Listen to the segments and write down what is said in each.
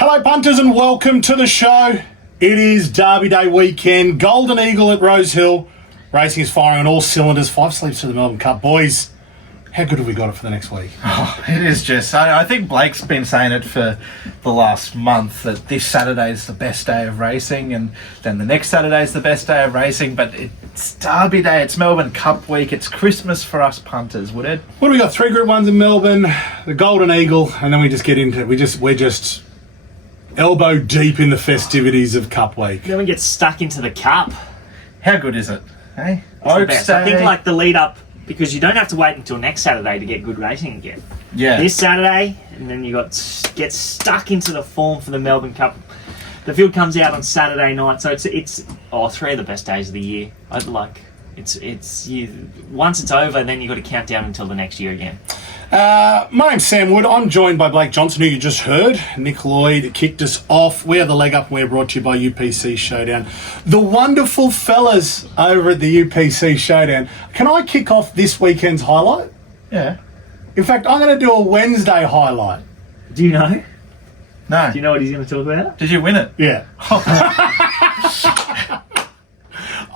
Hello punters and welcome to the show. It is Derby Day weekend. Golden Eagle at Rosehill. Racing is firing on all cylinders. 5 sleeps to the Melbourne Cup. Boys, how good have we got it for the next week? Oh, it is just... I think Blake's been saying it for the last month that this Saturday is the best day of racing and then the next Saturday is the best day of racing, but it's Derby Day, it's Melbourne Cup week, it's Christmas for us punters, would it? What do we got? 3 Group 1s in Melbourne, the Golden Eagle, and then we just get into... We're just elbow deep in the festivities of Cup week. Then we get stuck into the Cup. How good is it? Hey? Oaks Day. I think like the lead up, because you don't have to wait until next Saturday to get good racing again. Yeah. This Saturday, and then you get stuck into the form for the Melbourne Cup. The field comes out on Saturday night, so it's 3 of the best days of the year. Once it's over, then you've got to count down until the next year again. My name's Sam Wood. I'm joined by Blake Johnson, who you just heard. Nick Lloyd kicked us off. We are the leg up, and we're brought to you by UPC Showdown. The wonderful fellas over at the UPC Showdown. Can I kick off this weekend's highlight? Yeah. In fact, I'm going to do a Wednesday highlight. Do you know? No. Do you know what he's going to talk about? Did you win it? Yeah.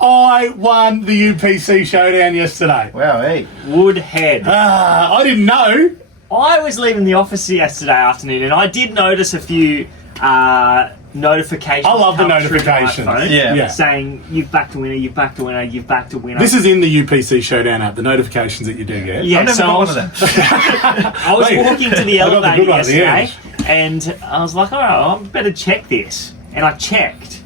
I won the UPC Showdown yesterday. Wow, hey. Woodhead. I didn't know. I was leaving the office yesterday afternoon and I did notice a few notifications. I love the come through my notifications. phone Yeah. saying, you've backed a winner, you've backed a winner, you've backed a winner. This is in the UPC Showdown app, the notifications that you do get. Yeah, I've never so got one of them. I was Mate, walking to the I got the elevator good one at the yesterday end. and I was like, all right, I better check this. And I checked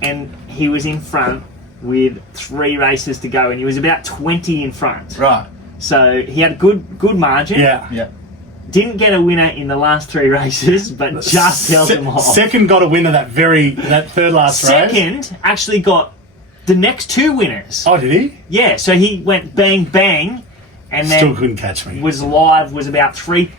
and he was in front with 3 races to go and he was about 20 in front. Right. So he had a good margin. Yeah. Yeah. Didn't get a winner in the last 3 races, but just held them off. Second got a winner that third last race. Second actually got the next 2 winners. Oh, did he? Yeah, so he went bang bang, and Still then couldn't catch me. was live. Was about 3.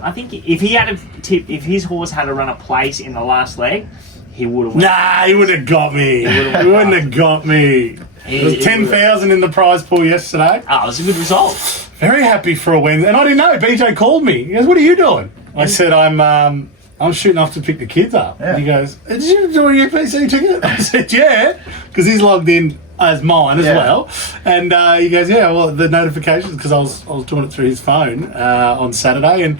I think if he had if his horse had a run a place in the last leg, he would have. Nah, he wouldn't have got me. He wouldn't have got me. It was 10,000 in the prize pool yesterday. Oh, it was a good result. Very happy for a win. And I didn't know. BJ called me. He goes, "What are you doing?" I said, I'm shooting off to pick the kids up. Yeah. And he goes, "Did you do a UPC ticket?" I said, "Yeah," because he's logged in as mine as well. And he goes, "Yeah, well, the notifications," because I was doing it through his phone on Saturday, and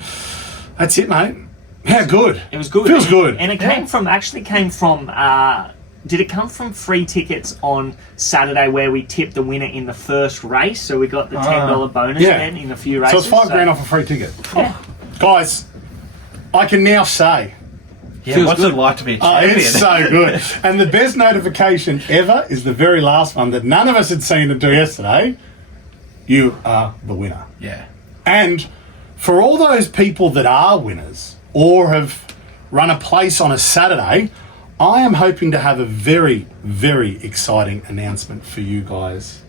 that's it, mate. How good? It was good. Feels good. And it came from. Did it come from free tickets on Saturday where we tipped the winner in the first race? So we got the $10 bonus then in a few races. So it's $5,000 off a free ticket. Yeah. Guys, I can now say, Yeah, what's it like to be a champion? it's so good. And the best notification ever is the very last one that none of us had seen until yesterday. You are the winner. Yeah. And for all those people that are winners or have run a place on a Saturday, I am hoping to have a very, very exciting announcement for you guys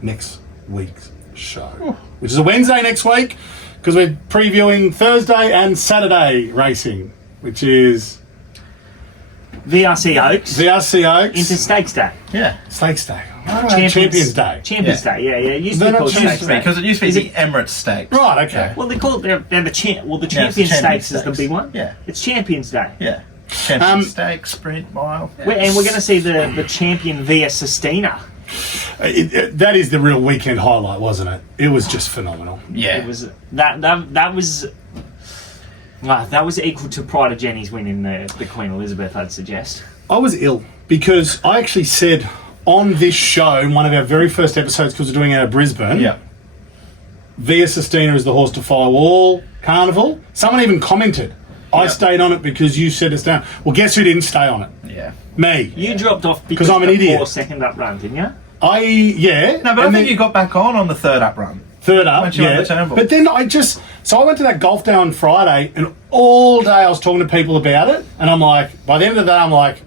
next week's show, which is a Wednesday next week, because we're previewing Thursday and Saturday racing, which is VRC Oaks. VRC Oaks. Into Stakes Day. Yeah. Stakes Day. Champions Day. Champions Day, yeah. It used to They're be not called Champions Stakes Day. Because it used to be the Emirates Stakes. Right, okay. Well, they call it, they're the it's Champions Champions Stakes is the Stakes. big one. Yeah. It's Champions Day. Yeah. Champions Stakes, Sprint, Mile. Yeah. And we're going to see the champion via Sestina. That is the real weekend highlight, wasn't it? It was just phenomenal. Yeah. It was that was equal to Pride of Jenny's win in the Queen Elizabeth, I'd suggest. I was ill because I actually said on this show, in one of our very first episodes, because we're doing it out of Brisbane, Yeah. Via Sestina is the horse to follow all carnival. Someone even commented, I stayed on it because you set us down. Well, guess who didn't stay on it? Yeah. Me. You dropped off because I'm an of the idiot. poor second up run, didn't you? Yeah. No, but I think you got back on the third up run. Third up, Once you won the Turnbull. But then I went to that golf day on Friday, and all day I was talking to people about it, and I'm like, by the end of the day, I'm like,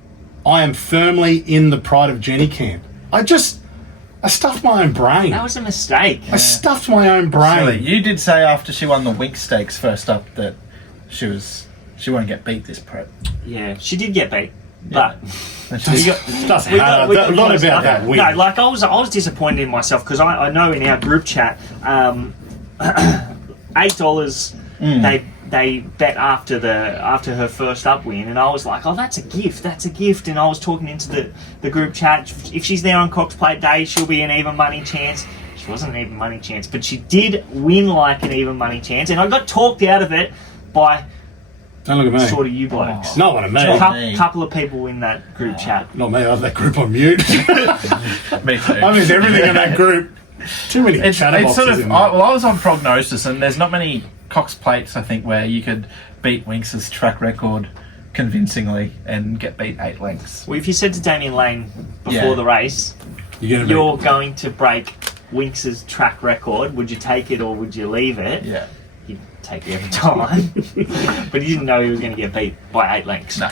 I am firmly in the Pride of Jenny camp. I stuffed my own brain. That was a mistake. I stuffed my own brain. Silly. You did say after she won the Wink Stakes first up that she won't get beat this prep. Yeah, she did get beat, but Doesn't matter. A lot about that win. No, like I was disappointed in myself because I know in our group chat, $8 they they bet after her first up win, and I was like, oh, that's a gift, and I was talking into the group chat. If she's there on Cox Plate Day, she'll be an even money chance. She wasn't an even money chance, but she did win like an even money chance, and I got talked out of it by Don't look at me. sort of you blokes. Not one of me. A couple of people in that group chat. Not me. I have that group on mute. Me too. I miss everything in that group. Too many chatterboxes sort of. in there. I was on prognosis, and there's not many Cox Plates, I think, where you could beat Winx's track record convincingly and get beat 8 lengths. Well, if you said to Damien Lane before the race, You're going to break Winx's track record, would you take it or would you leave it? Yeah. He'd take it every time. But he didn't know he was going to get beat by 8 lengths. No.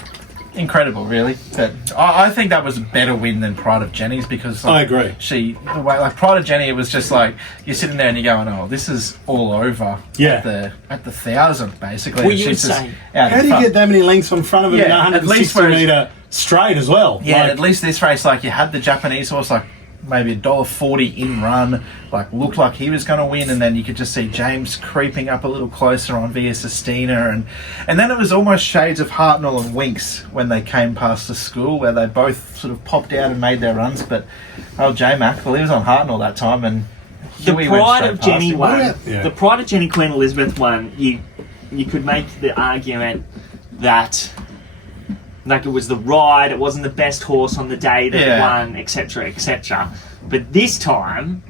Incredible, really. But I think that was a better win than Pride of Jenny's because I agree. The way Pride of Jenny, it was just like you're sitting there and you're going, oh, this is all over. Yeah. At the 1,000 basically. Well, And you would she's just say, out How in do you front. get that many lengths in front of him in Yeah, a at least 160 whereas- metre straight as well? Yeah, Like, at least this race, like you had the Japanese horse, like maybe $1.40 in run, like looked like he was going to win, and then you could just see James creeping up a little closer on Via Sistina, and then it was almost shades of Hartnell and Winx when they came past the school, where they both sort of popped out and made their runs. But J-Mac, well, he was on Hartnell that time, and the Huey went Pride straight of past Jenny him. one, Yeah. the Pride of Jenny Queen Elizabeth one, you could make the argument that like it was the ride, it wasn't the best horse on the day that Yeah. won, etc., etc. But this time,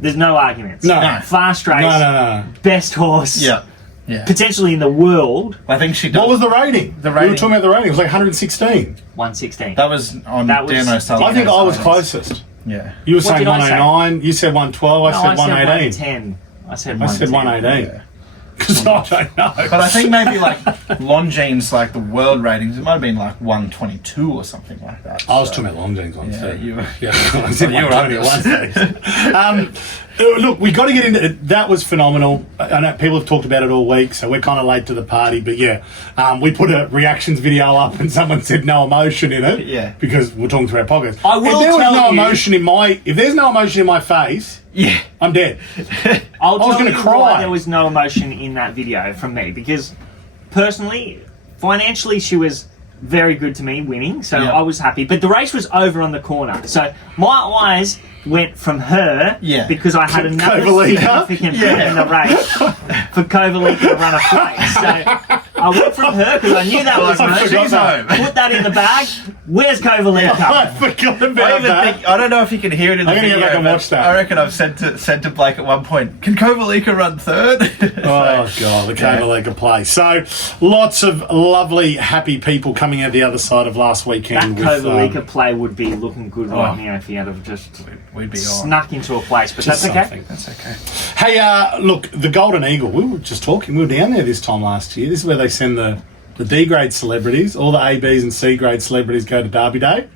there's no arguments. No. Fast race, No. best horse, Yeah. potentially in the world, I think she did. What was the rating? The We were rating- talking about the rating. It was like 116. 116. That was on That was- Dan O'Sullivan. I think I was Silence. closest. Yeah. You were What saying did I say? 109. You said 112. I No, said 118. 110. I said I said 118. Yeah. Because I don't know. But I think maybe like Longines, like the world ratings, it might have been like 122 or something like that. I was So- talking about Longines ones Yeah, too. you were. Yeah, I said You were 120 at one stage. Look, we got to get into it. That was phenomenal. I know people have talked about it all week, so we're kind of late to the party. But yeah, we put a reactions video up, and someone said no emotion in it. Yeah. because we're talking through our podcast. I will if there was tell no you- emotion in my, if there's no emotion in my face, Yeah. I'm dead. I'll I was tell gonna you cry. why there was no emotion in that video from me, because personally, financially, she was very good to me winning, so Yeah. I was happy. But the race was over on the corner, so my eyes went from her because I had another Kovalika? significant bet in the race for Kovalika to run a place. So I went from her because I knew that was I emotion. forgot that. Put that in the bag. Where's Kovalika? I forgot about that. I don't know if you can hear it in the I'm gonna video. go back and but watch that. I reckon I've said to Blake at one point, can Kovalika run third? Oh god, the Kovalika play. So lots of lovely, happy people coming out the other side of last weekend. That Kovalika play would be looking good right now if he had have just We'd be on. snuck into a place, but Just that's okay. something. That's okay. Hey, look, the Golden Eagle. We were just talking. We were down there this time last year. This is where they send the D grade celebrities. All the A, Bs, and C grade celebrities go to Derby Day.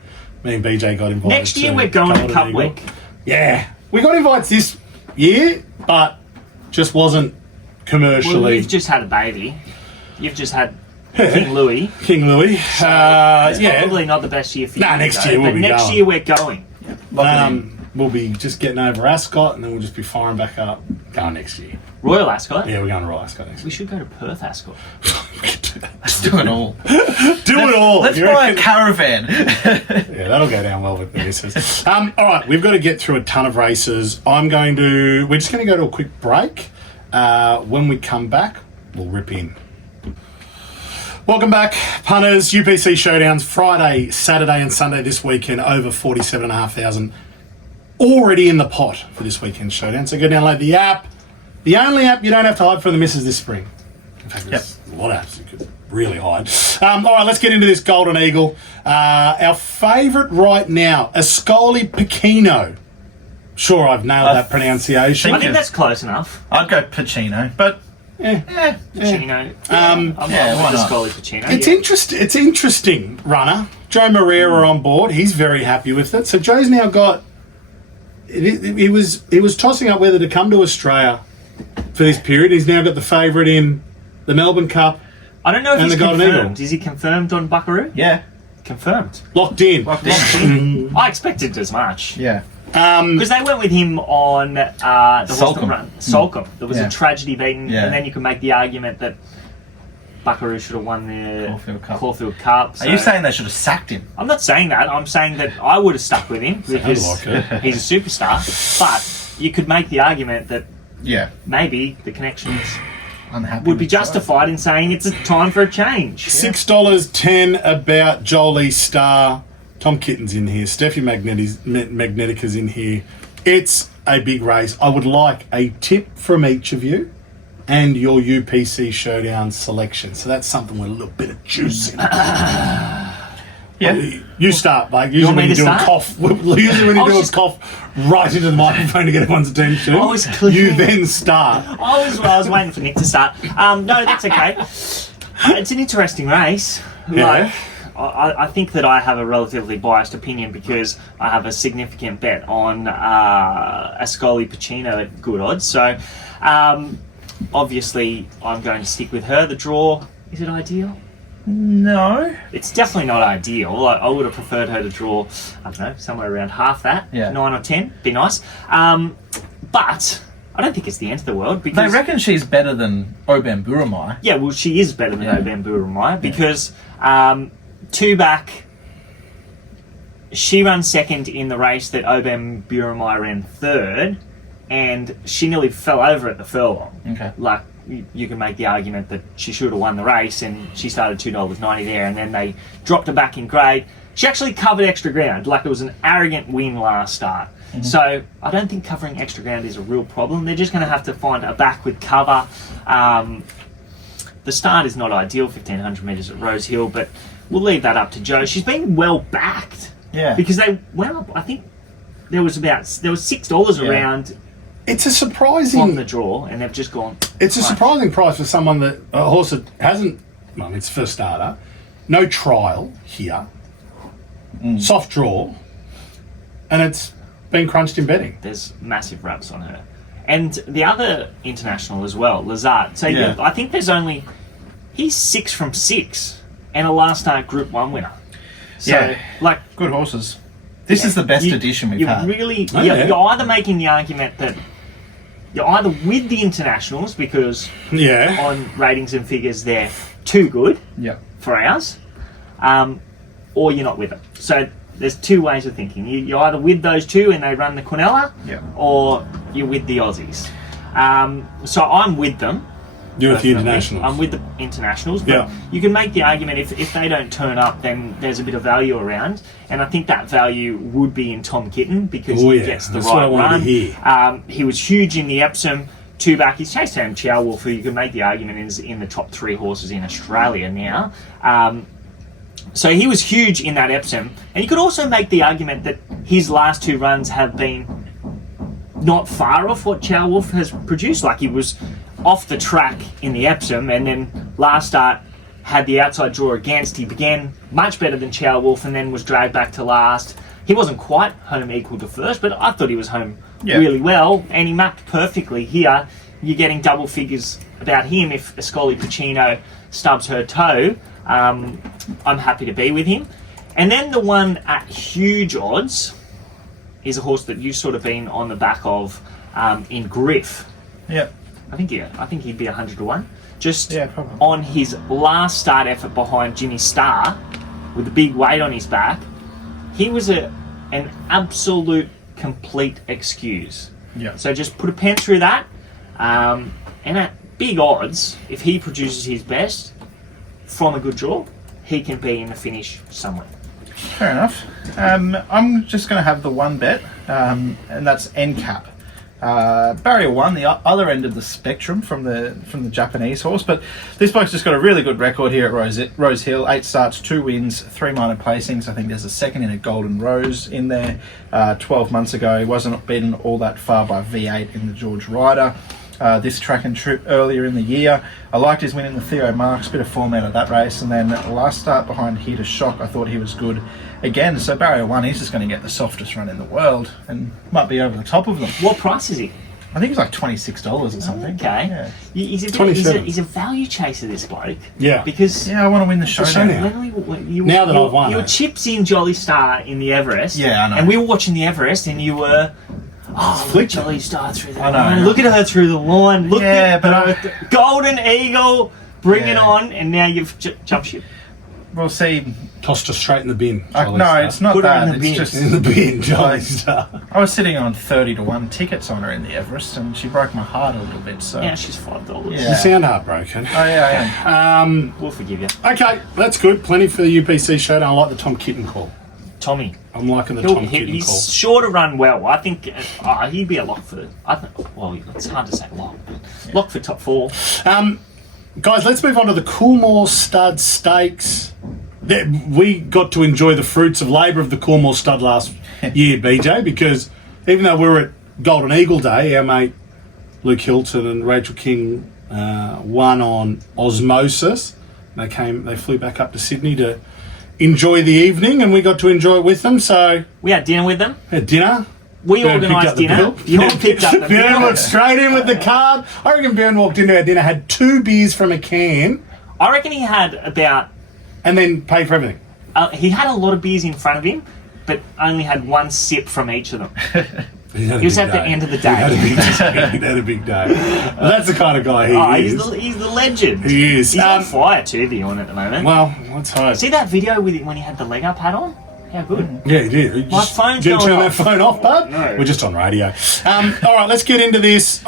Me and BJ got invited. Next year we're going to Golden Cup Eagle. Week. Yeah, we got invites this year, but just wasn't commercially. Well, you've just had a baby. You've just had King Louis. King Louis. It's Yeah. probably not the best year for you. Nah, next though, year we'll but be next going. year we're going. We'll be just getting over Ascot, and then we'll just be firing back up. Going next year. Royal Ascot. Yeah, we're going to Royal Ascot next We year. should go to Perth Ascot. We could do that. Let's do it all. Do it all. Let's You buy a reckon? caravan. Yeah, that'll go down well with the missus. All right, we've got to get through a ton of races. We're just going to go to a quick break. When we come back, we'll rip in. Welcome back, punters. UPC Showdowns Friday, Saturday and Sunday this weekend. Over 47,500 already in the pot for this weekend showdown. So go download the app. The only app you don't have to hide from the missus this spring. In fact, there's a lot of apps you could really hide. All right, let's get into this Golden Eagle. Our favourite right now, Ascoli Pacino. Sure, I've nailed that pronunciation. I think that's close enough. I'd go Pacino, but Pacino. why I'm with the not? Scully Pacino. It's interesting, runner. Joe Moreira on board. He's very happy with it. So Joe's now got. He was tossing up whether to come to Australia for this period. He's now got the favourite in the Melbourne Cup, I don't know if And he's the Golden confirmed. Eagle. Is he confirmed on Buckaroo? yeah. Confirmed. locked in. Locked in. I expected as much. Yeah. Because they went with him on the horse that Sulcombe. run. Sulcombe. There was Yeah. a tragedy beaten, Yeah. and then you can make the argument that Buckaroo should have won the Caulfield Cup. So Are you saying they should have sacked him? I'm not saying that. I'm saying that I would have stuck with him because like it. he's a superstar. But you could make the argument that maybe the connections Unhappy would be justified in saying it's a time for a change. $6.10 about Jolie Star. Tom Kitten's in here. Steffi Magnetica's in here. It's a big race. I would like a tip from each of you and your UPC Showdown selection. So that's something with a little bit of juice in it. You start, Blake. Usually when you do a cough, right into the microphone to get everyone's attention. You then start. I was waiting for Nick to start. No, that's okay. It's an interesting race. Yeah. I think that I have a relatively biased opinion because I have a significant bet on Ascoli Pacino at good odds. So, obviously, I'm going to stick with her. The draw, is it ideal? No. It's definitely not ideal. I would have preferred her to draw, I don't know, somewhere around half that. 9 or 10. Be nice. But I don't think it's the end of the world because... They reckon she's better than Obem Buramai. Yeah, well, she is better than Obem Buramai because 2 back, she ran second in the race that Obem Buramai ran third, and she nearly fell over at the furlong. Okay. Like, you can make the argument that she should have won the race, and she started $2.90 there, and then they dropped her back in grade. She actually covered extra ground, like it was an arrogant win last start. Mm-hmm. So I don't think covering extra ground is a real problem. They're just going to have to find a back with cover. The start is not ideal, 1,500 metres at Rose Hill, but we'll leave that up to Jo. She's been well backed. Yeah. Because they went up, I think there was $6 around. It's a surprising... on the draw, and they've just gone... It's a surprising price for someone that... A horse that hasn't... Well, it's first starter. No trial here. Soft draw. And it's been crunched in betting. There's massive raps on her. And the other international as well, Lazard. So I think there's only... He's 6 from 6 and a last start Group 1 winner. So, good horses. This is the best edition we've had. You're either making the argument that you're either with the internationals because on ratings and figures they're too good for ours, or you're not with them. So there's 2 ways of thinking. You're either with those 2 and they run the Quinella, or you're with the Aussies. So I'm with them. You're with the internationals. I'm with the internationals, but you can make the argument if they don't turn up, then there's a bit of value around, and I think that value would be in Tom Kitten because he gets the right run. He was huge in the Epsom. 2 back, he's chased down Chow Wolf, who you can make the argument is in the top 3 horses in Australia now. So he was huge in that Epsom, and you could also make the argument that his last 2 runs have been not far off what Chow Wolf has produced. Like, he was off the track in the Epsom, and then last start had the outside draw against. He began much better than Chow Wolf and then was dragged back to last. He wasn't quite home equal to first, but I thought he was home really well, and he mapped perfectly here. You're getting double figures about him if Ascoli Pacino stubs her toe. I'm happy to be with him. And then the one at huge odds is a horse that you've sort of been on the back of in Griff. Yep. I think he'd be 100 to 1. Just on his last start effort behind Jimmy Starr, with the big weight on his back, he was an absolute complete excuse. Yeah. So just put a pen through that, and at big odds, if he produces his best from a good draw, he can be in the finish somewhere. Fair enough. I'm just going to have the one bet, and that's NCAP. Barrier 1, the other end of the spectrum from the Japanese horse, but this bloke's just got a really good record here at Rose Hill. 8 starts, 2 wins, 3 minor placings. I think there's a second in a Golden Rose in there 12 months ago. He wasn't beaten all that far by V8 in the George Ryder. This track and trip earlier in the year. I liked his win in the Theo Marks, bit of form out of that race, and then last start behind Here to Shock, I thought he was good again. So Barrier 1, he's just going to get the softest run in the world and might be over the top of them. What price is he? I think it's like $26 or something. Okay. Yeah. He's a value chaser, this bloke. Yeah. because I want to win the showdown. Now that I've won you were it. chips in Jolly Star in the Everest. Yeah, I know. And we were watching the Everest, and you were... flicked Jolly Star through the I know. line. Look at her through the line. Look Yeah, at Golden Eagle. Bring it on, and now you've jumped ship. We'll see. Tossed her straight in the bin. No, it's not Put her that. in the bin. It's just In the bin, Jolly Star. I was sitting on 30-1 tickets on her in the Everest, and she broke my heart a little bit. So Now she's $5. Yeah. You sound heartbroken. Oh yeah, I am. We'll forgive you. Okay, that's good. Plenty for the UPC Showdown. I like the Tom Kitten call. Tommy. I'm liking the Tom Kitten He's call. sure to run well. I think he'd be a lock for. Well, it's hard to say lock. But lock for top 4. Guys, let's move on to the Coolmore Stud Stakes. We got to enjoy the fruits of labour of the Coolmore Stud last year, BJ, because even though we were at Golden Eagle Day, our mate Luke Hilton and Rachel King won on Osmosis. They flew back up to Sydney to enjoy the evening, and we got to enjoy it with them. So We had dinner with them. had dinner. We Byrne picked organised up the dinner. bill. You all picked up the Byrne bill. walked straight in with the card. I reckon Byrne walked into our dinner, had 2 beers from a can, I reckon he had about. and then paid for everything. He had a lot of beers in front of him, but only had 1 sip from each of them. He was at the end of the day. He had a big day. That's the kind of guy he is. He's the legend. He is. He's on fire too, Bjorn, at the moment. Well, let's hope. See that video with him when he had the leg up hat on? How good. Yeah, he did. My phone's Did you going turn that off. phone off, bud? No. We're just on radio. All right, let's get into this.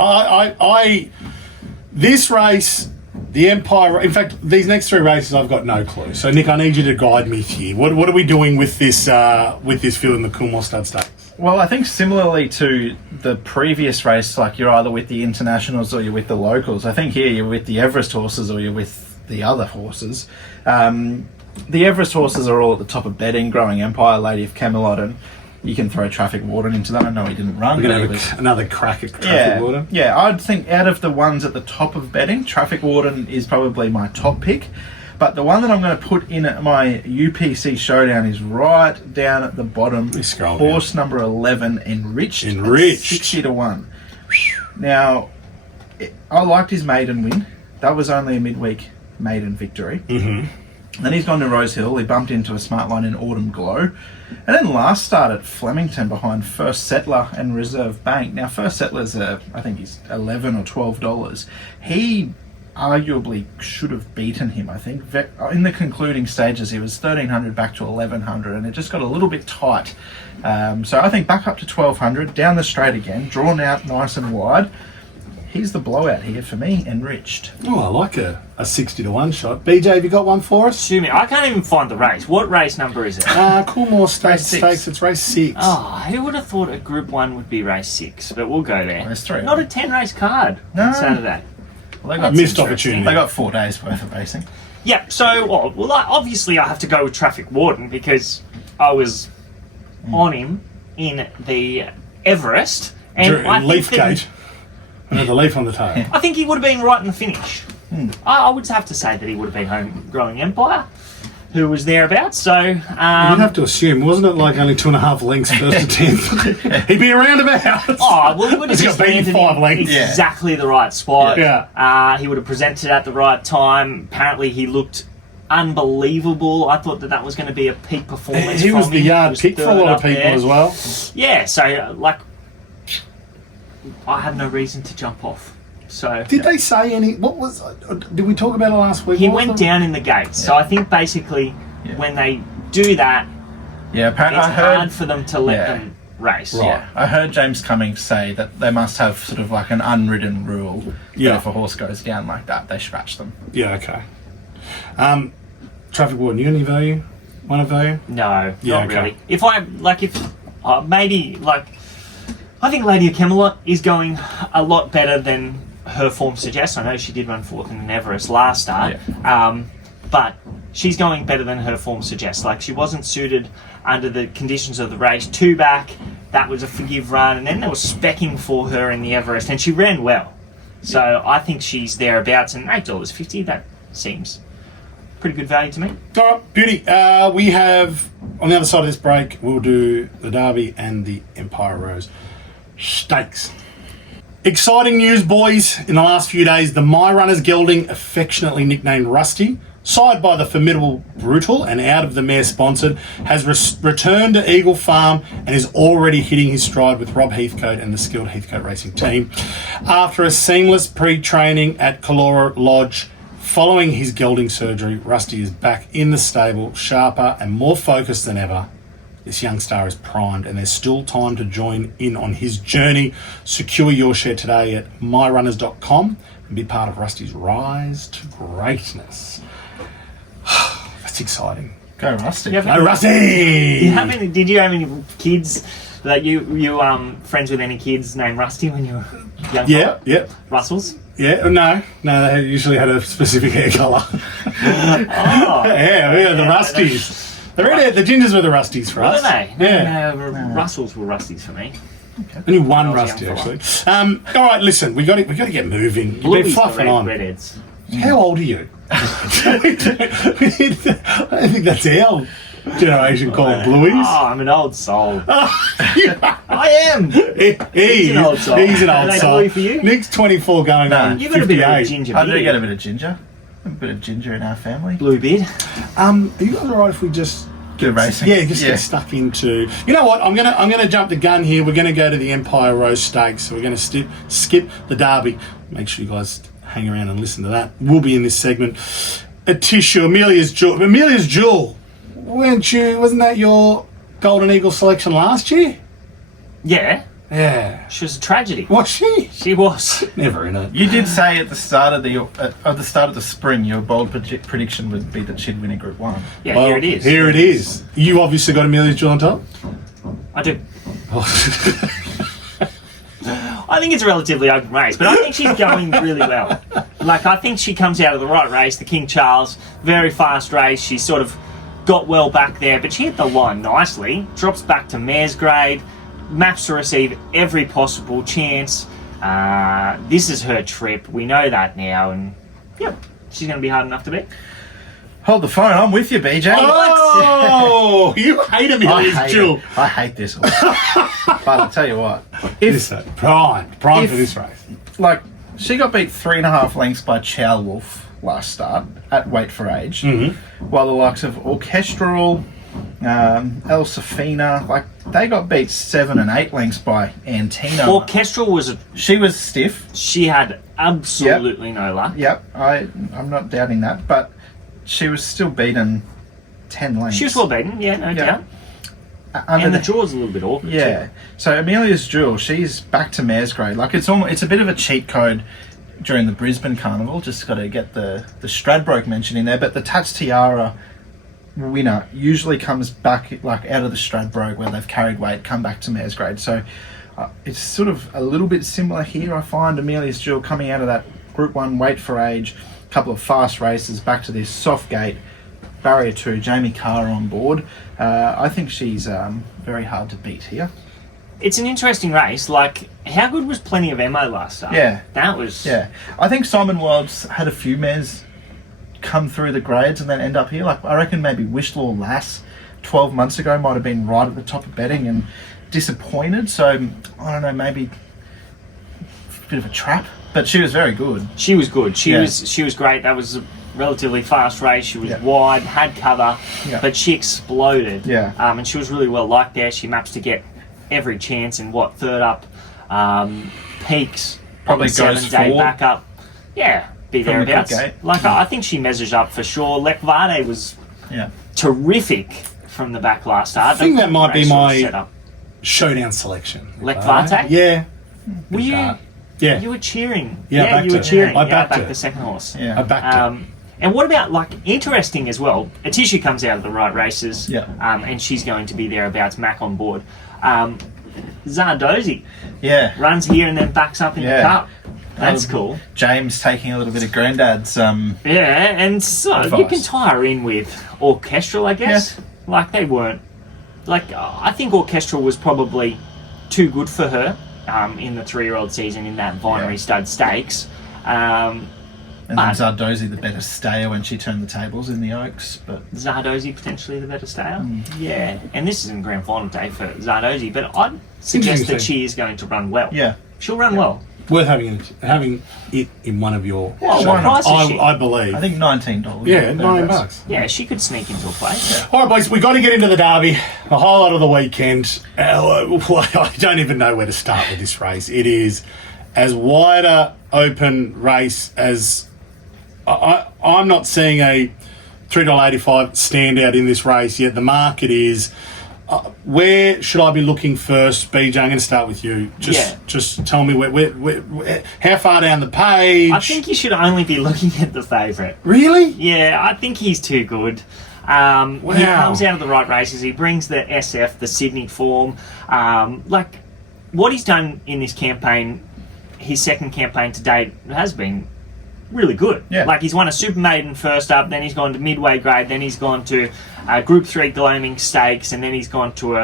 This race, the Empire. In fact, these next 3 races, I've got no clue. So, Nick, I need you to guide me here. What are we doing with this field in the Coolmore Stud Stakes? Well, I think similarly to the previous race, like you're either with the internationals or you're with the locals. I think here you're with the Everest horses or you're with the other horses. The Everest horses are all at the top of betting, Growing Empire, Lady of Camelot, and you can throw Traffic Warden into that. I know he didn't run. We're going but to he have was- another crack at Traffic Water. Yeah, I'd think out of the ones at the top of betting, Traffic Warden is probably my top pick. But the one that I'm going to put in at my UPC Showdown is right down at the bottom. me scroll Horse number 11, Enriched. at Enriched. 60-1. Now, I liked his maiden win. That was only a midweek maiden victory. Mm-hmm. Then he's gone to Rose Hill. He bumped into a smart line in Autumn Glow. And then last start at Flemington behind First Settler and Reserve Bank. Now, First Settler's, I think he's $11 or $12. He arguably should have beaten him, I think. In the concluding stages, he was 1,300 back to 1,100, and it just got a little bit tight. So I think back up to 1,200, down the straight again, drawn out nice and wide. He's the blowout here for me, Enriched. Oh, I like a 60-1 shot. BJ, have you got one for us? Sue me, I can't even find the race. What race number is it? Coolmore Race six. Stakes. It's race 6. Oh, who would have thought a Group 1 would be race 6? But we'll go there. Race 3. Not a 10-race card No. on Saturday. Well, they That's Missed interesting. opportunity. They got 4 days worth of racing. Yeah, so, obviously I have to go with Traffic Warden because I was on him in the Everest. And I think that Leafgate. And the leaf on the tail. I think he would have been right in the finish. I would have to say that he would have been home Growing Empire, who was thereabouts. So You'd have to assume, wasn't it like only 2.5 lengths first to 10th? He'd be around about. oh, well, he would have He's just got beaten landed 5 in lengths. Yeah. exactly the right spot. Yeah. He would have presented at the right time. Apparently, he looked unbelievable. I thought that was going to be a peak performance. He from was the him. yard He was pick for a third lot of up people there. as well. Yeah, so I have no reason to jump off. So Did they say any? What was? Did we talk about it last week? he What was went the- down in the gates. So I think basically when they do that, Yeah, apparently it's I heard. hard for them to let Yeah. them race. Right. Yeah, I heard James Cummings say that they must have sort of like an unwritten rule. Yeah. That if a horse goes down like that, they scratch them. Yeah. Okay. Traffic warden. You any value? One of value? No, Yeah, not okay. really. If I maybe I think Lady of Camelot is going a lot better than her form suggests. I know she did run 4th in an Everest last start, but she's going better than her form suggests. Like, she wasn't suited under the conditions of the race. 2 back, that was a forgive run, and then there was specking for her in the Everest, and she ran well. So I think she's thereabouts, and $8.50, that seems pretty good value to me. All right, beauty. We have on the other side of this break. We'll do the Derby and the Empire Rose Stakes. Exciting news, boys. In the last few days, the My Runners gelding, affectionately nicknamed Rusty, side by the formidable Brutal and out of the mare sponsored, has returned to Eagle Farm and is already hitting his stride with Rob Heathcote and the skilled Heathcote Racing team. After a seamless pre-training at Calora Lodge Following his gelding surgery, Rusty is back in the stable, sharper and more focused than ever. This young star is primed, and there's still time to join in on his journey. Secure your share today at myrunners.com and be part of Rusty's rise to greatness. That's exciting. Go Rusty. Yeah, Go Rusty! Did you have any kids that you friends with any kids named Rusty when you were young? Yeah, yeah. Russells? Yeah, no, they usually had a specific hair colour. Oh. yeah, the Rusties. The gingers were the Rusties for us. Were they? Yeah. No, Russells were Rusties for me. Only one I was Rusty, young actually. All right, listen, we got to get moving. You've been Bluey's the fluffing on. redheads. How old are you? I don't think that's our generation called Blueies. Oh, I'm an old soul. I am. He's an old soul. He's an Are old they soul. Bluey for you? Nick's 24 going on You've got a bit of a 58. ginger I do beard. get a bit of ginger. A bit of ginger in our family. Blue beard. Are you guys alright if we just Good racing. Yeah, just get stuck into. You know what? I'm gonna jump the gun here. We're gonna go to the Empire Rose Stakes. So we're gonna skip the Derby. Make sure you guys hang around and listen to that. We'll be in this segment. A tissue, Amelia's Jewel. Wasn't that your Golden Eagle selection last year? Yeah. Yeah. She was a tragedy. Was she? She was. Never in it. You did say at the start of the spring, your bold prediction would be that she'd win in Group 1. Yeah, Well, here it is. Here it is. You obviously got Amelia's Jewel on top. I do. I think it's a relatively open race, but I think she's going really well. Like, I think she comes out of the right race, the King Charles, very fast race. She sort of got well back there, but she hit the line nicely, drops back to mare's grade, maps to receive every possible chance. This is her trip. We know that now, and yeah, she's going to be hard enough to beat. Hold the phone. I'm with you, BJ. Oh, you hate Amelia's Jewel. I hate this one. But I'll tell you what. Prime for this race. Like, she got beat 3.5 lengths by Chow Wolf last start at weight for age, while the likes of Orchestral, El Safina, like, they got beat 7 and 8 lengths by Antino. Orchestral She was stiff. she had absolutely no luck. Yep, I'm not doubting that, but she was still beaten 10 lengths. She was well beaten, yeah, no doubt. And the draw's a little bit awkward. Yeah. Too. So Amelia's Jewel, she's back to mare's grade. Like, it's a bit of a cheat code during the Brisbane Carnival. Just got to get the Stradbroke mention in there. But the Tats Tiara winner usually comes back, like, out of the Stradbroke where they've carried weight, come back to mare's grade. So it's sort of a little bit similar here. I find Amelia's Jewel coming out of that Group 1 weight for age, a couple of fast races, back to this soft gate. Barrier 2, Jamie Carr on board. I think she's very hard to beat here. It's an interesting race. Like, how good was Plenty of Ammo last start? Yeah. That was... Yeah. I think Simon Wilds had a few mares come through the grades and then end up here. Like, I reckon maybe Wishlaw Lass 12 months ago might have been right at the top of betting and disappointed. So, I don't know, maybe a bit of a trap. But she was very good. She was good. She was great. That was a relatively fast race. She was wide, had cover, but she exploded. Yeah. And she was really well liked there. She maps to get every chance in third up. Peaks Probably on the goes 7-day forward. back up. Yeah, be From the thereabouts. quick gate. Like, I think she measures up for sure. Lekvade was terrific from the back last start. I think that might be my setup. Showdown selection. Lekvade? Yeah. Were you? Yeah. You were cheering. Yeah, you were cheering. I backed backed it. the second horse. Yeah. I backed it. And what about, like, interesting as well, Atisha comes out of the right races, Yeah. and she's going to be thereabouts, Mac on board. Zardozi Yeah. runs here and then backs up in the cup. That's cool. James taking a little bit of Grandad's. Yeah, and so Advice. you can tie her in with Orchestral, I guess. Like, they weren't... Like, I think Orchestral was probably too good for her in the 3-year-old season in that Vinery Stud Stakes. And then Zardozi the better stayer when she turned the tables in the Oaks. But Zardozi potentially the better stayer. Yeah, and this isn't grand final day for Zardozi, but I'd suggest that she is going to run well. Yeah. She'll run well. Worth having it in one of your Well, shows. what price is she? I believe. I think $19. Yeah, $9. Yeah, she could sneak into a place. All right, boys, we got to get into the Derby. The highlight of the weekend. I don't even know where to start with this race. It is as wide a open race as I'm not seeing a $3.85 standout in this race yet. The market is. Where should I be looking first, BJ? I'm going to start with you. Just tell me where, how far down the page. I think you should only be looking at the favourite. Really? Yeah, I think he's too good. He comes out of the right races. He brings the SF, the Sydney form. Like, what he's done in this campaign, his second campaign to date, has been really good. Yeah. Like, he's won a Super Maiden first up, then he's gone to Midway Grade, then he's gone to Group 3 Gloaming Stakes, and then he's gone to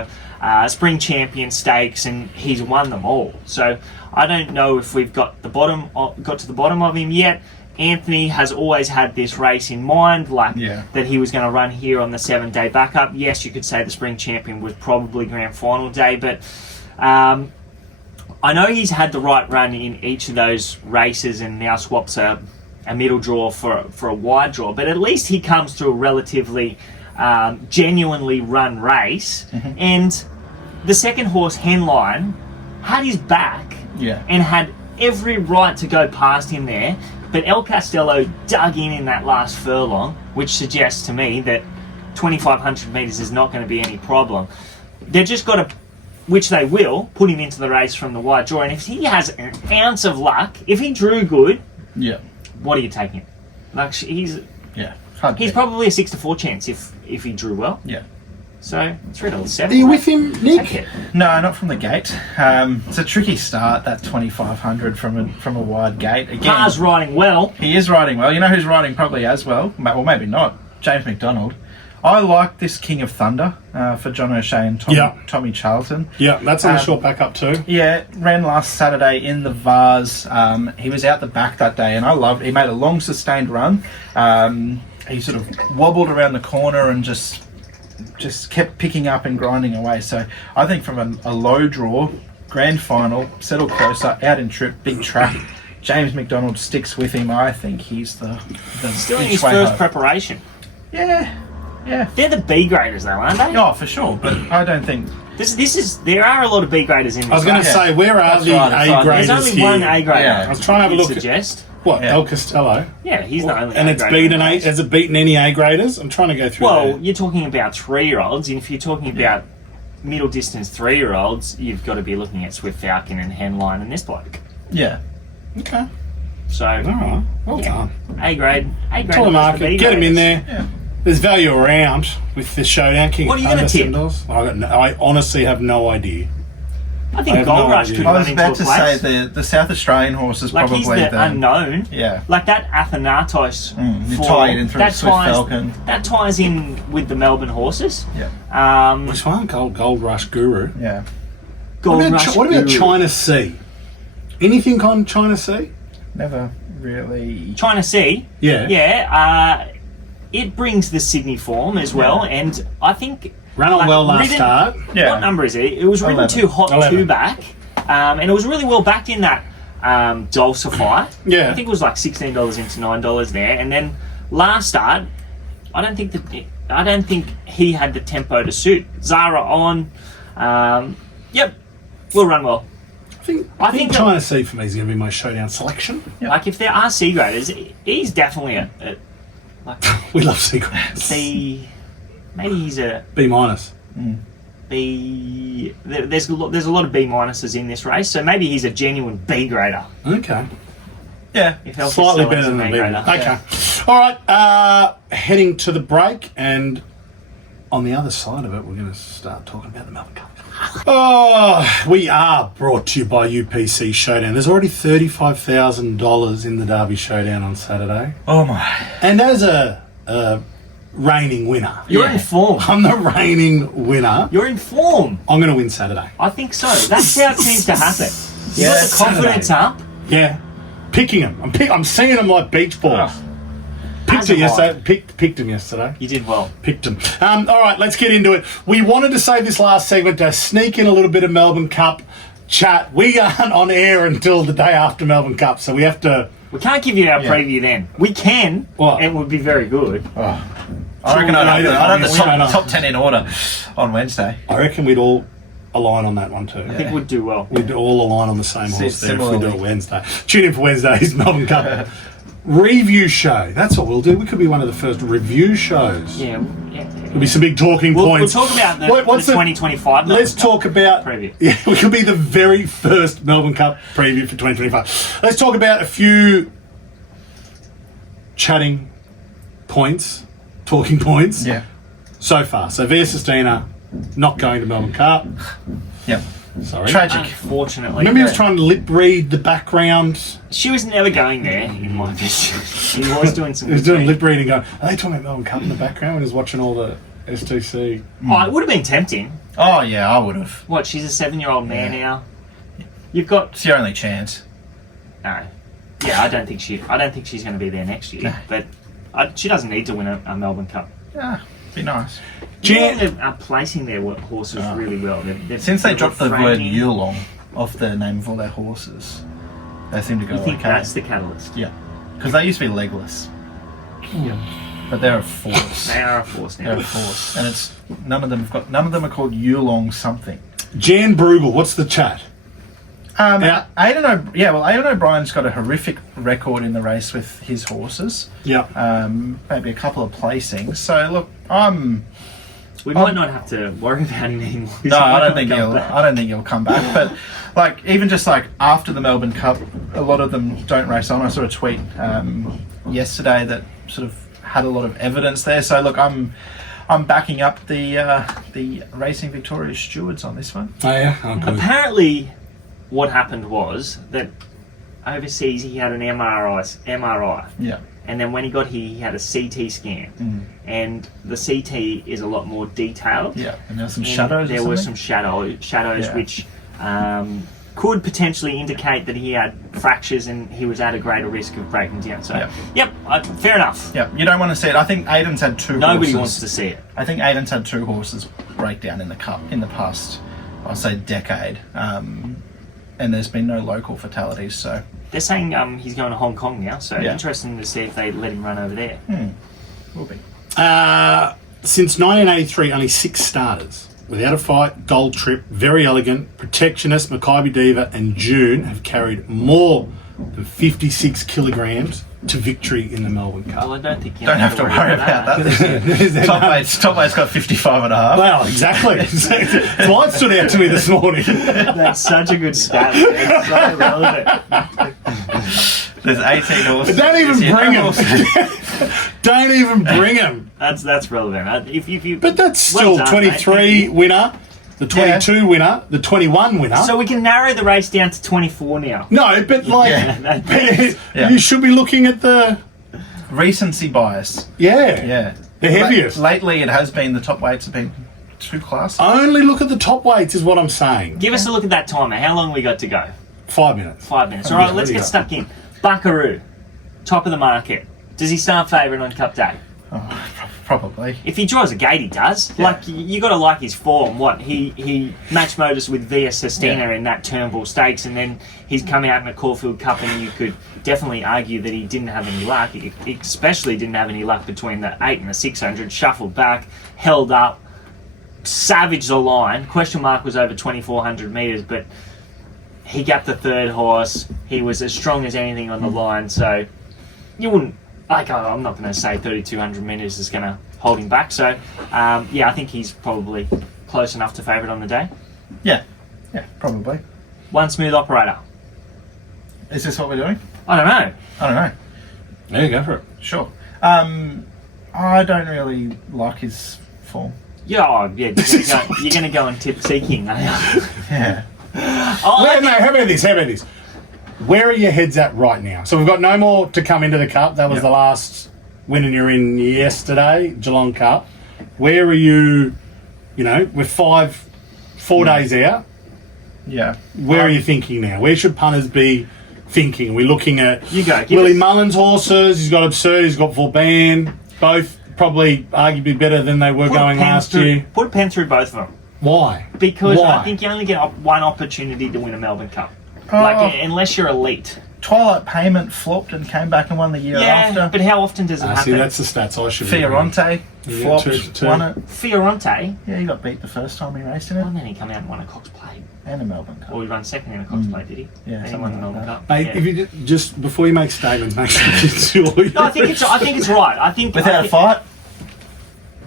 a Spring Champion Stakes, and he's won them all. So I don't know if we've got to the bottom of him yet. Anthony has always had this race in mind, that he was going to run here on the 7-day backup. Yes, you could say the Spring Champion was probably Grand Final day, but I know he's had the right run in each of those races and now swaps a middle draw for a wide draw, but at least he comes to a relatively genuinely run race. And the second horse, Henline, had his back and had every right to go past him there, but El Castello dug in that last furlong, which suggests to me that 2,500 metres is not going to be any problem. They've just got to, which they will, put him into the race from the wide draw, and if he has an ounce of luck, if he drew good, what are you taking? Like, he's probably a 6-4 chance if he drew well. Yeah. So $3.7. Are you with him, Nick? No, not from the gate. It's a tricky start, that 2,500 from a wide gate. Again, Carr's riding well. He is riding well. You know who's riding probably as well? Well, maybe not. James McDonald. I like this King of Thunder for John O'Shea and Tommy Charlton. Yeah, that's on the short back up too. Yeah, ran last Saturday in the Vars. He was out the back that day, and I loved. He made a long sustained run. He sort of wobbled around the corner and just kept picking up and grinding away. So I think from a low draw, grand final, settle closer, out in trip, big track, James McDonald sticks with him. I think he's the still in his first preparation. Yeah. They're the B graders though, aren't they? Oh, for sure. But I don't think there are a lot of B graders in this. I was going to say, where are the A graders? There's only one A grader. Yeah. I was trying to have a look Suggest. What, El Castello? Yeah, he's the only. And it's beaten has it beaten any A graders? I'm trying to go through. Well, you're talking about 3-year-olds, and if you're talking about middle distance 3-year-olds, you've got to be looking at Swift Falcon and Henline and this bloke. Yeah. Okay. So all right. Well done. A grade. Tell the market. Get him in there. Yeah. There's value around with this showdown. King what are you going to tip? I honestly have no idea. I think Gold Rush could I run was into a about to place. say the South Australian horse is like probably he's the unknown. Yeah. Like that Athanatos. You tie it in through the Swift Falcon. That ties in with the Melbourne horses. Yeah. Which one? Gold Rush Guru. Yeah. Gold Rush What about Guru. China Sea? Anything on China Sea? Never really. China Sea. Yeah. Yeah. It brings the Sydney form as well, and I think ran on well last start. Yeah. What number is it? It was ridden 11. too hot 11. 2 back, and it was really well backed in that Dulcify. Yeah. I think it was like $16 into $9 there, and then last start, I don't think he had the tempo to suit. Zara on, will run well. I think China Sea for me is going to be my showdown selection. Yep. Like if there are C graders, he's definitely a We love C graders. B. Maybe he's a B minus. B. There's a lot of B minuses in this race, so maybe he's a genuine B grader. Okay. Yeah. If Elf is Slightly still better a than the B B. grader. Okay. Yeah. All right. Heading to the break, and on the other side of it, we're going to start talking about the Melbourne Cup. Oh, we are brought to you by UPC Showdown. There's already $35,000 in the Derby Showdown on Saturday. Oh my. And as a reigning winner, You're in form. I'm the reigning winner. You're in form. I'm going to win Saturday. I think so. That's how it seems to happen. You got the confidence Saturday. up. Yeah. Picking them. I'm seeing them like beach balls. Oh. Picked him yesterday. Picked him yesterday. You did well. Picked him. All right, let's get into it. We wanted to save this last segment to sneak in a little bit of Melbourne Cup chat. We aren't on air until the day after Melbourne Cup, so we have to... We can't give you our preview then. We can. What? It would be very good. Oh. I reckon I'd have the top 10 in order on Wednesday. I reckon we'd all align on that one too. I think we'd do well. We'd all align on the same horse there if we do it Wednesday. Tune in for Wednesday's Melbourne Cup Review show. That's what we'll do. We could be one of the first review shows. Yeah. There'll be some big talking We'll points. talk about the 2025. Let's talk about preview. Yeah, we could be the very first Melbourne Cup preview for 2025. Let's talk about a few chatting points, talking points. Yeah. So far, so Via Sistina not going to Melbourne Cup. Yep. Sorry. Tragic. Unfortunately. Remember, he was trying to lip read the background. She was never going there, in my opinion. She was doing some He was good doing things. lip reading, going, "Are they talking about Melbourne Cup in the background?" When he was watching all the STC. Oh, it would have been tempting. Oh, yeah, I would have. What, she's a 7-year-old man Yeah. now? You've got... It's your only chance. No. Yeah, I don't think she's going to be there next year. No. But she doesn't need to win a Melbourne Cup. Yeah, be nice. They are placing their horses really well. Since they dropped the word refraining. Yulong off the name of all their horses, they seem to go You think okay. that's the catalyst? Yeah, because they used to be legless. Yeah. But they're a force. They are a force They're now. a force, and it's none of them are called Yulong something. Jan Bruegel, what's the chat? Yeah. Aidan O'Brien's got a horrific record in the race with his horses. Yeah. Maybe a couple of placings. So look, We might not have to worry about him anymore. No, I don't think he'll come back. But like even just like after the Melbourne Cup, a lot of them don't race on. I saw a tweet yesterday that sort of had a lot of evidence there. So look, I'm backing up the Racing Victoria stewards on this one. Oh yeah. Oh, good. Apparently, what happened was that overseas he had an MRI. Yeah. And then when he got here, he had a CT scan. And the CT is a lot more detailed. Yeah. And there were some And shadows. There or were something? some shadows Yeah. which could potentially indicate that he had fractures and he was at a greater risk of breaking down. So, fair enough. Yeah. You don't want to see it. I think Aidan's had two. Nobody horses. wants to see it. I think Aidan's had two horses break down in the Cup in the past, I'll say, decade. And there's been no local fatalities. So. They're saying he's going to Hong Kong now, so Yeah. interesting to see if they let him run over there. Will be. Since 1983, only 6 starters. Without a fight, Gold Trip, Very Elegant, Protectionist, Maccabi Diva and June have carried more than 56 kilograms to victory in the Melbourne Cup. Well, I don't think you Don't have to worry about that this year. Top eight's got 55 and a half. Well, exactly. That's why it stood out to me this morning. That's such a good stat. It's so relevant. There's 18 horses. Don't even this year. bring No them. horses. Don't even bring them. That's relevant. If you, But that's well still done, mate. 23 winner, the 22 winner, the 21 winner. So we can narrow the race down to 24 now. No, but like, Yeah. you should be looking at the, Recency bias. yeah. The heaviest. Lately, it has been the top weights have been too classy. Only look at the top weights is what I'm saying. Give us a look at that timer. How long we got to go? 5 minutes. 5 minutes. All right, let's there you get go. stuck in. Buckaroo, top of the market. Does he start favourite on Cup Day? Probably. If he draws a gate, he does. Yeah. Like, you got to like his form. What, he match modus with Via Sistina Yeah. in that Turnbull Stakes, and then he's come out in a Caulfield Cup, and you could definitely argue that he didn't have any luck. He especially didn't have any luck between the 8 and the 600. Shuffled back, held up, savaged the line. Question mark was over 2,400 metres, but he gapped the third horse. He was as strong as anything on the line, so you wouldn't... Like, I'm not going to say 3,200 metres is going to hold him back. So, I think he's probably close enough to favourite on the day. Yeah, probably. One smooth operator. Is this what we're doing? I don't know. I don't know. There you go for it. Sure. I don't really like his form. Yeah, you're going to go and tip seeking. Yeah. How about this? Where are your heads at right now? So we've got no more to come into the Cup. That was the last winning you're in yesterday, Geelong Cup. Where are you, with 4 days out? Yeah. Where are you thinking now? Where should punters be thinking? Are we looking at You go. Willie Mullins' horses? He's got Absurd, he's got Vauban. Both probably arguably better than they were going last year. Put a pen through both of them. Why? Because Why? I think you only get one opportunity to win a Melbourne Cup. Unless you're elite. Twilight Payment flopped and came back and won the year after. But how often does it happen? See, that's the stats I should be Fiorente Yeah, flopped, two. won it. Fiorente? Yeah, he got beat the first time he raced in And it. then he come out and won a Cox Plate. And a Melbourne Cup. Or he ran second in a Cox Plate, did he? Yeah, And he something won the like Melbourne that. Cup. Mate, Yeah. if you just before you make statements, make sure you do No, I think it's right. I think Without a fight?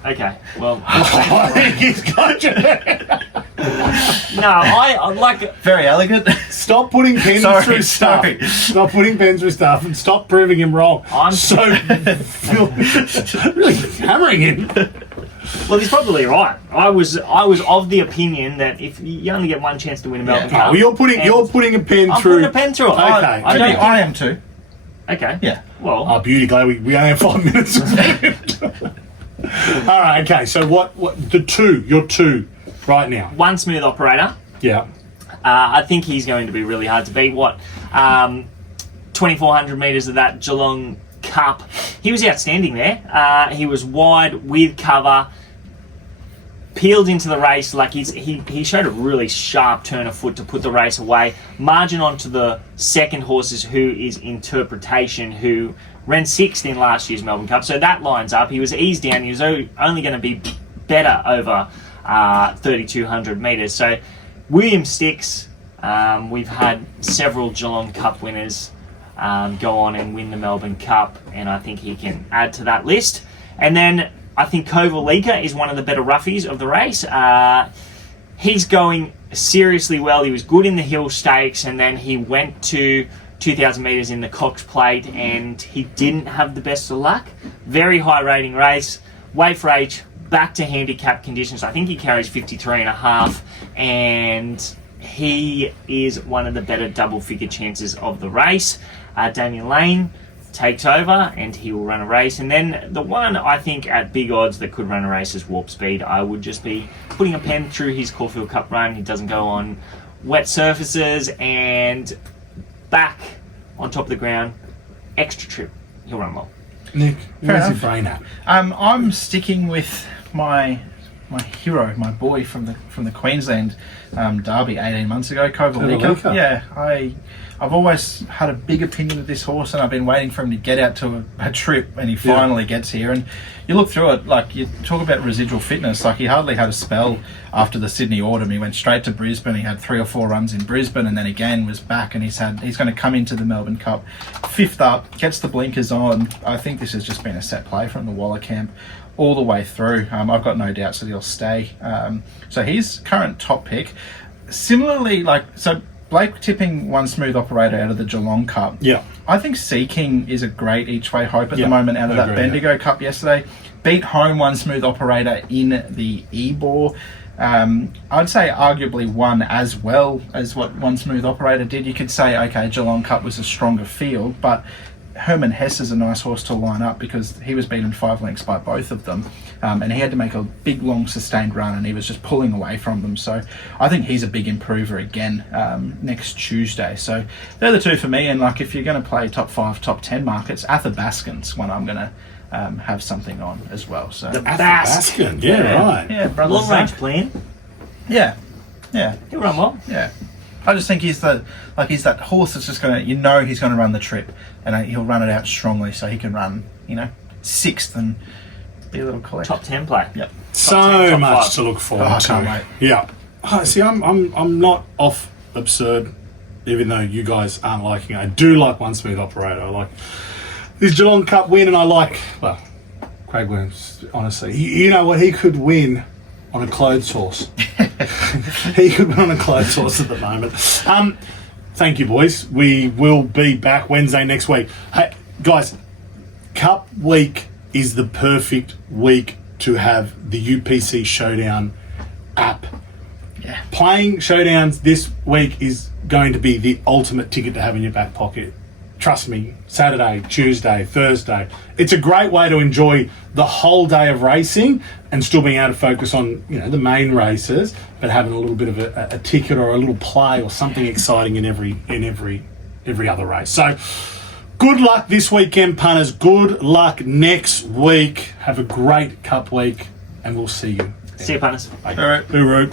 Okay, well, I think he's got you. no, I like. Very elegant. Stop putting pens Sorry, through stuff. sorry. Stop putting pens through stuff, and stop proving him wrong. I'm so really hammering him. Well, he's probably right. I was of the opinion that if you only get one chance to win a Melbourne Oh, Cup, well, you're putting a pen I'm through. putting a pen through it. Okay. I don't. I am too. Okay. Yeah. Well, Oh, beauty, glad we only have 5 minutes. All right, okay. So what your two right now? one smooth operator. Yeah. I think he's going to be really hard to beat. 2,400 metres of that Geelong Cup. He was outstanding there. He was wide with cover, peeled into the race. Like he showed a really sharp turn of foot to put the race away. Margin onto the second horses, who is Interpretation, who ran 6th in last year's Melbourne Cup. So that lines up. He was eased down. He was only going to be better over 3,200 metres. So William Sticks, we've had several Geelong Cup winners go on and win the Melbourne Cup, and I think he can add to that list. And then I think Kovalika is one of the better roughies of the race. He's going seriously well. He was good in the Hill Stakes, and then he went to 2,000 metres in the Cox Plate, and he didn't have the best of luck. Very high rating race. Weight for age, back to handicap conditions. I think he carries 53.5, and he is one of the better double figure chances of the race. Daniel Lane takes over, and he will run a race. And then the one I think at big odds that could run a race is Warp Speed. I would just be putting a pen through his Caulfield Cup run. He doesn't go on wet surfaces, and back on top of the ground, extra trip. He'll run well. Nick, where's your enough. brain at? I'm sticking with my hero, my boy from the Queensland Derby 18 months ago, Kovalika. Kovalika. Yeah, I've always had a big opinion of this horse, and I've been waiting for him to get out to a trip, and he finally gets here. And you look through it, like you talk about residual fitness, like he hardly had a spell after the Sydney Autumn. He went straight to Brisbane. He had 3 or 4 runs in Brisbane, and then again was back, and he's going to come into the Melbourne Cup 5th up, gets the blinkers on. I think this has just been a set play from the Waller camp all the way through. I've got no doubts that he'll stay. So he's current top pick. Similarly, Blake tipping one smooth operator out of the Geelong Cup. Yeah. I think Sea King is a great each way hope at Yeah, the moment out of I that agree, Bendigo Cup yesterday. Beat home one smooth operator in the Ebor. I'd say arguably won as well as what one smooth operator did. You could say, okay, Geelong Cup was a stronger field, but Herman Hesse is a nice horse to line up because he was beaten 5 lengths by both of them, and he had to make a big, long, sustained run, and he was just pulling away from them. So I think he's a big improver again next Tuesday. So they're the two for me, and like if you're going to play top 5, top 10 markets, Athabascan's one I'm going to have something on as well. So The Athabascan, yeah, right. yeah, brother Long range Zach. plan. Yeah. He'll run well. Yeah. I just think he's that horse that's just he's going to run the trip, and he'll run it out strongly so he can run, 6th and be a little collector. Top 10 play. Yep. So 10, top much 5. to look forward Oh, I to. can't wait. Yeah. See, I'm not off absurd, even though you guys aren't liking it. I do like one smooth operator. I like this Geelong Cup win, and I like, Craig Williams, honestly. You know what? He could win on a clothes horse. He could win on a clothes horse at the moment. Thank you, boys. We will be back Wednesday next week. Hey, guys, Cup week is the perfect week to have the UPC Showdown app. Yeah. Playing Showdowns this week is going to be the ultimate ticket to have in your back pocket. Trust me, Saturday, Tuesday, Thursday. It's a great way to enjoy the whole day of racing and still being able to focus on, the main races, but having a little bit of a ticket or a little play or something exciting in every other race. So good luck this weekend, punters. Good luck next week. Have a great Cup week, and we'll see you. See you, punters. Bye. All right. Hooroo.